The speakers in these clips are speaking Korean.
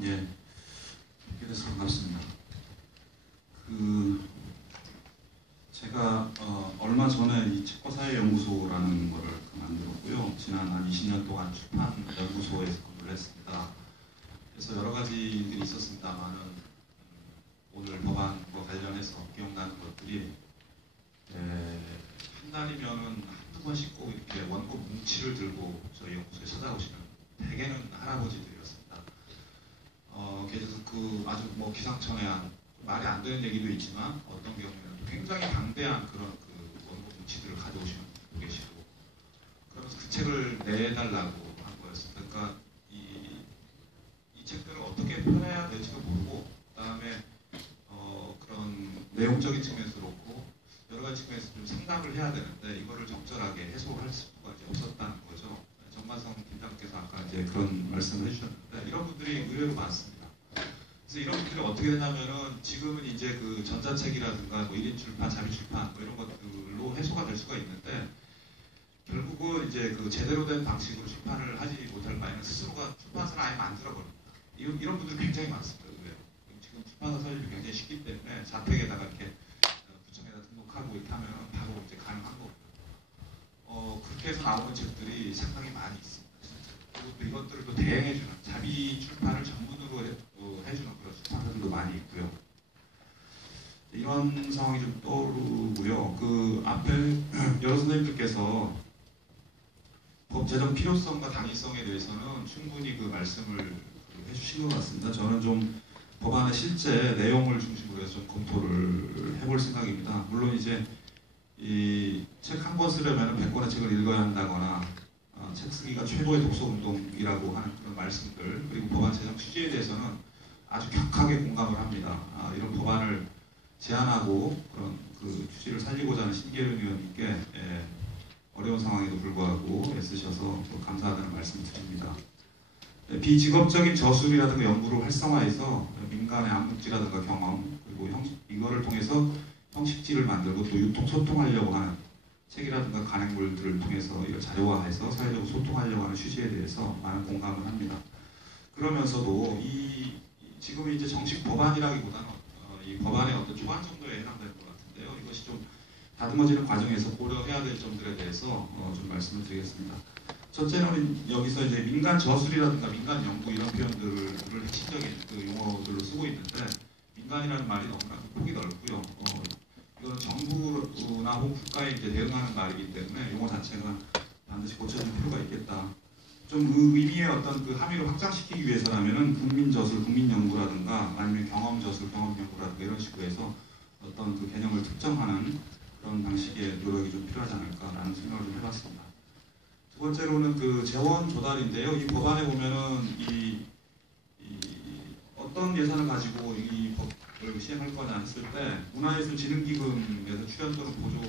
예, 뵙게 돼서 반갑습니다. 제가 얼마 전에 이 책과사회연구소라는 거를 만들었고요. 지난 한 20년 동안 출판연구소에서 근무를 했습니다. 그래서 여러 가지 일들이 있었습니다만은 오늘 법안과 관련해서 기억나는 것들이 한 달이면은 한두 번씩 꼭 이렇게 원고 뭉치를 들고 저희 연구소에 찾아오시는 대개는 할아버지들이었습니다. 그래서 아주 뭐 기상천외한 말이 안 되는 얘기도 있지만 어떤 경우에는 굉장히 방대한 그런 원고 뭉치들을 가져오시는 분도 계시고 그러면서 그 책을 내달라고 한 거였습니다. 그러니까 이 책들을 어떻게 표현해야 될지도 모르고 그다음에 그런 내용적인 측면에서 그렇고 여러 가지 측면에서 좀 상담을 해야 되는데 이거를 적절하게 해소할 수가 이제 없었다는 거죠. 정관성 팀장께서 아까 이제 그런 말씀을 해주셨는데 이런 분들이 의외로 많습니다. 그래서 이런 분들이 어떻게 되냐면은 지금은 이제 그 전자책이라든가 뭐 1인 출판, 자비 출판 뭐 이런 것들로 해소가 될 수가 있는데 결국은 이제 그 제대로 된 방식으로 출판을 하지 못할 바에는 스스로가 출판사를 아예 만들어 버립니다. 이런 분들이 굉장히 많습니다. 의외로. 지금 출판사 설립이 굉장히 쉽기 때문에 자택에다가 이렇게 구청에다 등록하고 이렇게 하면 바로 이제 가능한 거고요. 그렇게 해서 나오는 책들이 상당히 많이 있습니다. 그리고 또 이것들을 또 대행해주는 자비 출판을 전문으로 해주는 그런 출판사들도 많이 있고요. 이런 상황이 좀 떠오르고요. 그 앞에 여러 선생님들께서 법 제정 필요성과 당위성에 대해서는 충분히 그 말씀을 해주신 것 같습니다. 저는 좀 법안의 실제 내용을 중심으로 해서 좀 검토를 해볼 생각입니다. 물론 이제 이 책 한 권 쓰려면 100권의 책을 읽어야 한다거나 책 쓰기가 최고의 독서 운동이라고 하는 그런 말씀들 그리고 법안 제정 취지에 대해서는 아주 격하게 공감을 합니다. 이런 법안을 제안하고 그런 그 취지를 살리고자 하는 신계륜 의원님께 어려운 상황에도 불구하고 애쓰셔서 또 감사하다는 말씀을 드립니다. 비직업적인 저술이라든가 연구를 활성화해서 민간의 암묵지라든가 경험 그리고 이거를 통해서 형식지를 만들고 또 유통 소통하려고 하는 책이라든가 간행물들을 통해서 이걸 자료화해서 사회적으로 소통하려고 하는 취지에 대해서 많은 공감을 합니다. 그러면서도 지금 이제 정식 법안이라기보다는 이 법안의 어떤 초안 정도에 해당되는 것 같은데요. 이것이 좀 다듬어지는 과정에서 고려해야 될 점들에 대해서 좀 말씀을 드리겠습니다. 첫째는 여기서 이제 민간 저술이라든가 민간 연구 이런 표현들을 핵심적인 그 용어들로 쓰고 있는데 민간이라는 말이 너무나 폭이 넓고요. 이건 정부나 혹은 국가에 이제 대응하는 말이기 때문에 용어 자체가 반드시 고쳐질 필요가 있겠다. 좀 그 의미의 어떤 그 함의를 확장시키기 위해서라면은 국민 저술, 국민 연구라든가 아니면 경험 저술, 경험 연구라든가 이런 식으로 해서 어떤 그 개념을 특정하는 그런 방식의 노력이 좀 필요하지 않을까라는 생각을 좀 해봤습니다. 두 번째로는 그 재원 조달인데요. 이 법안에 보면은 어떤 예산을 가지고 이 법을 시행할 거냐 했을 때 문화예술진흥기금에서 출연 또는 보조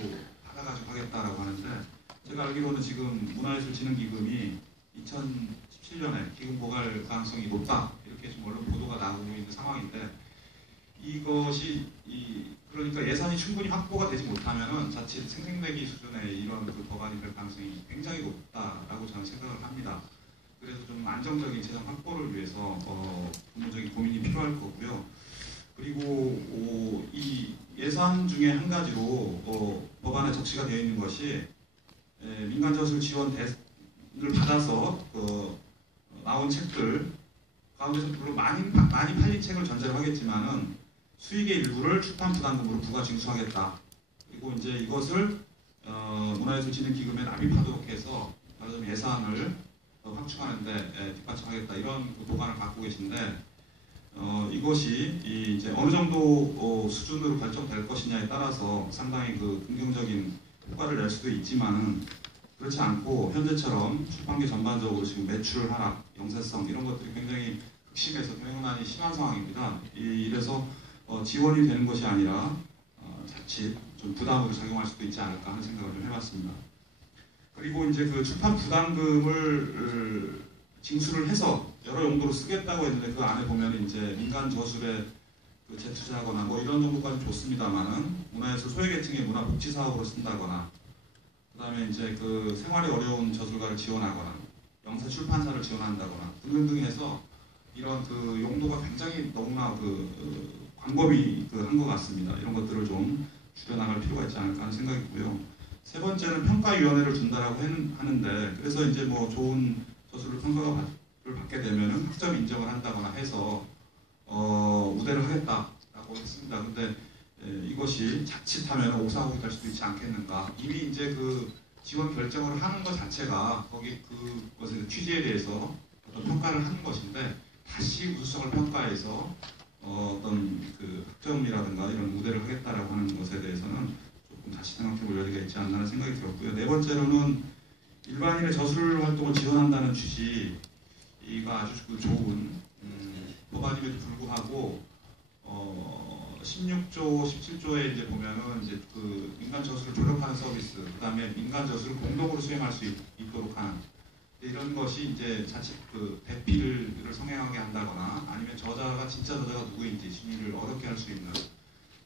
받아가지고 하겠다라고 하는데 제가 알기로는 지금 문화예술진흥기금이 2017년에 기금 고갈 가능성이 높다 이렇게 지금 언론 보도가 나오고 있는 상황인데 이것이 그러니까 예산이 충분히 확보가 되지 못하면은 자칫 생색내기 수준의 이런 그 법안이 될 가능성이 굉장히 높다라고 저는 생각을 합니다. 그래서 좀 안정적인 재정 확보를 위해서 근본적인 고민이 필요할 거고요. 그리고 이 예산 중에 한 가지로 법안에 적시가 되어 있는 것이 민간 저술 지원 을 받아서 나온 책들 가운데서 물론 많이 팔린 책을 전제로 하겠지만은 수익의 일부를 출판 부담금으로 부가 징수하겠다. 그리고 이제 이것을 문화예술진흥기금에 납입하도록 해서 말하자면 예산을 확충하는데 뒷받침하겠다 이런 보관을 갖고 계신데 이것이 이제 어느 정도 수준으로 결정될 것이냐에 따라서 상당히 그 긍정적인 효과를 낼 수도 있지만은 그렇지 않고 현재처럼 출판계 전반적으로 지금 매출 하락, 영세성 이런 것들이 굉장히 극심해서 경영난이 심한 상황입니다. 이래서 지원이 되는 것이 아니라 자칫 좀 부담으로 작용할 수도 있지 않을까 하는 생각을 좀 해봤습니다. 그리고 이제 그 출판 부담금을 징수를 해서 여러 용도로 쓰겠다고 했는데 그 안에 보면 이제 민간 저술에 그 재투자하거나 뭐 이런 정도까지 좋습니다만은 문화예술 소외계층의 문화복지 사업으로 쓴다거나 그 다음에 이제 그 생활이 어려운 저술가를 지원하거나 영세 출판사를 지원한다거나 등등등 해서 이런 그 용도가 굉장히 너무나 광범위 한 것 같습니다. 이런 것들을 좀 줄여나갈 필요가 있지 않을까 하는 생각이고요. 세 번째는 평가위원회를 둔다라고 하는데, 그래서 이제 뭐 좋은 저술을 평가를 받게 되면은 학점 인정을 한다거나 해서 우대를 하겠다라고 했습니다. 근데 이것이 자칫하면 옥사옥이 될 수도 있지 않겠는가. 이미 이제 그 지원 결정을 하는 것 자체가 거기 그것의 취지에 대해서 어떤 평가를 하는 것인데, 다시 우수성을 평가해서 어떤 그 학점이라든가 이런 우대를 하겠다라고 하는 것에 대해서는 조금 다시 생각해볼 여지가 있지 않나 하는 생각이 들었고요. 네 번째로는 일반인의 저술 활동을 지원한다는 취지가 아주 좋은 법안임에도 불구하고 16조, 17조에 이제 보면은 이제 그 민간 저술을 조력하는 서비스, 그다음에 민간 저술을 공동으로 수행할 수 있도록 하는 이런 것이 이제 자칫 그 대피를 성행하게 한다거나 아니면 저자가 진짜 저자가 누구인지 심의를 어렵게 할 수 있는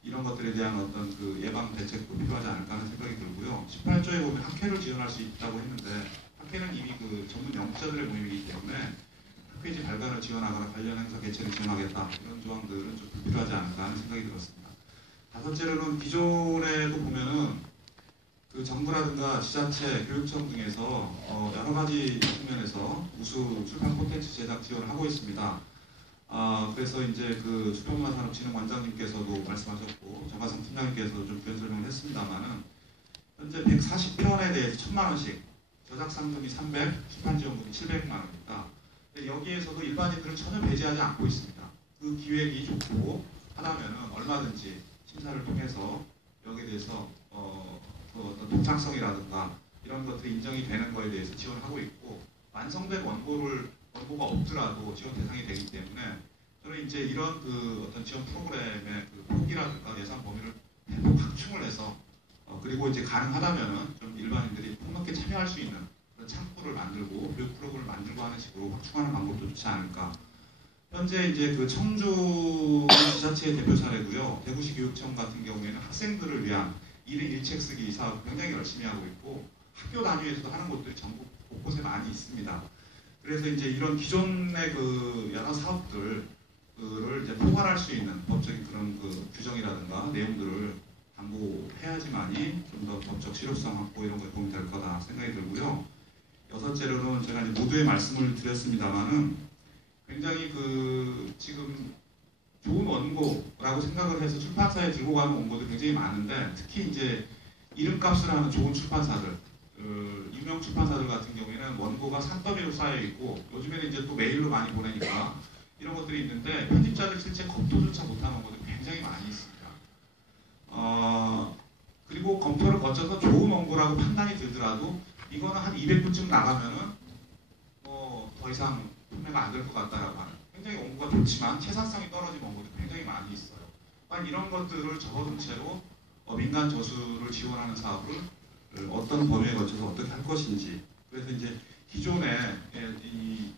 이런 것들에 대한 어떤 그 예방 대책도 필요하지 않을까 하는 생각이 들고요. 18조에 보면 학회를 지원할 수 있다고 했는데, 학회는 이미 그 전문 연구자들의 모임이기 때문에 학회지 발간을 지원하거나 관련 행사 개최를 지원하겠다, 이런 조항들은 좀 불필요하지 않을까 하는 생각이 들었습니다. 다섯째로는 기존에도 보면은 그 정부라든가 지자체, 교육청 등에서 여러 가지 측면에서 우수 출판 콘텐츠 제작 지원을 하고 있습니다. 그래서 이제 그 수평문화산업진흥원장님께서도 말씀하셨고 정가성 팀장님께서도 좀 부연 설명을 했습니다만은, 현재 140편에 대해서 1,000만 원씩, 저작 상금이 300, 출판 지원금이 700만 원입니다. 여기에서도 일반인들을 전혀 배제하지 않고 있습니다. 그 기획이 좋고 하다면은 얼마든지 심사를 통해서 여기에 대해서 그 어떤 독창성이라든가 이런 것들이 인정이 되는 거에 대해서 지원하고 있고, 완성된 원고가 없더라도 지원 대상이 되기 때문에 저는 이제 이런 그 어떤 지원 프로그램의 그 폭이라든가 예산 범위를 대폭 확충을 해서 그리고 이제 가능하다면은 좀 일반인들이 폭넓게 참여할 수 있는 그런 창구를 만들고 교육 프로그램을 만들고 하는 식으로 확충하는 방법도 좋지 않을까. 현재 이제 그 청주 지자체의 대표 사례고요. 대구시 교육청 같은 경우에는 학생들을 위한 1인 1책 쓰기 사업 굉장히 열심히 하고 있고, 학교 단위에서도 하는 곳들이 전국 곳곳에 많이 있습니다. 그래서 이제 이런 기존의 그 여러 사업들을 이제 포괄할 수 있는 법적인 그런 그 규정이라든가 내용들을 담보해야지만이 좀 더 법적 실효성 확보 이런 거에 도움이 될 거다 생각이 들고요. 여섯째로는 제가 이제 모두의 말씀을 드렸습니다만은, 굉장히 그 지금 좋은 원고라고 생각을 해서 출판사에 들고 가는 원고도 굉장히 많은데, 특히 이제 이름값을 하는 좋은 출판사들, 유명 출판사들 같은 경우에는 원고가 산더미로 쌓여 있고, 요즘에는 이제 또 메일로 많이 보내니까 이런 것들이 있는데, 편집자들 실제 검토조차 못하는 원고들이 굉장히 많이 있습니다. 그리고 검토를 거쳐서 좋은 원고라고 판단이 들더라도 이거는 한 200부쯤 나가면은 더 이상 판매가 안 될 것 같다라고 하는, 굉장히 원고가 좋지만 채사성이 떨어진 원고들이 굉장히 많이 있어요. 이런 것들을 접어둔 채로 민간 저술을 지원하는 사업을 어떤 범위에 거쳐서 어떻게 할 것인지, 그래서 이제 기존의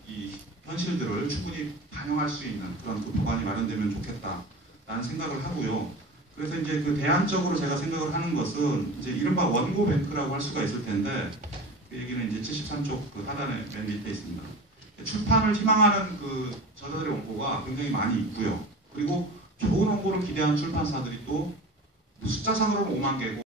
이 현실들을 충분히 반영할 수 있는 그런 그 법안이 마련되면 좋겠다라는 생각을 하고요. 그래서 이제 그 대안적으로 제가 생각을 하는 것은 이제 이른바 원고 뱅크라고 할 수가 있을 텐데, 그 얘기는 이제 73쪽 그 하단에 맨 밑에 있습니다. 출판을 희망하는 그 저자들의 원고가 굉장히 많이 있고요. 그리고 좋은 원고를 기대하는 출판사들이 또 숫자상으로는 5만 개고